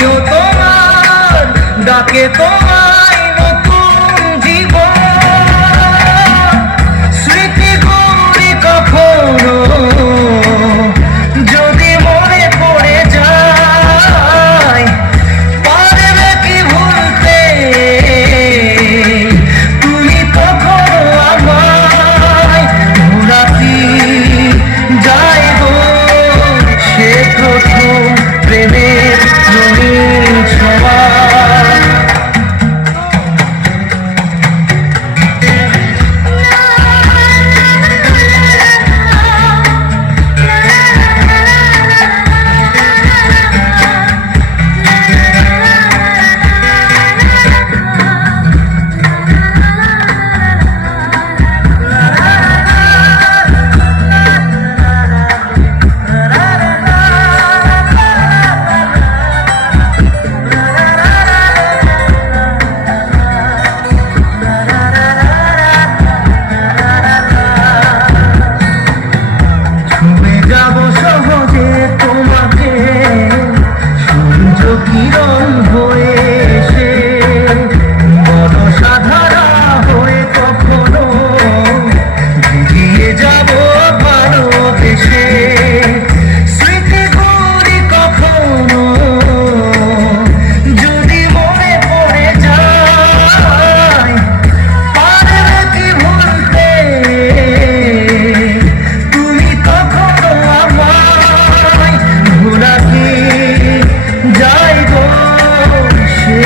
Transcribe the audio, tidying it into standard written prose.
আমিও তোমার ডাকে তোমায় নতুন জীবন, স্মৃতি করি কখনো যদি মনে পড়ে যায়, পারবে কি ভুলতে তুমি কখনো আমায়? ভোলা কি যায় গো সে প্রথম প্রেমের রঙিন ছোঁয়া। যাব সহজে তোমাকে সূর্য কিরণ হয়ে এসে, বড় সাধারা হয়ে কখনো ভিজিয়ে যাব ভালোবেসে, স্মৃতি করি কখনো যদি মনে পড়ে যায়, পারবে কি ভুলতে তুমি কখনো যায় গো সে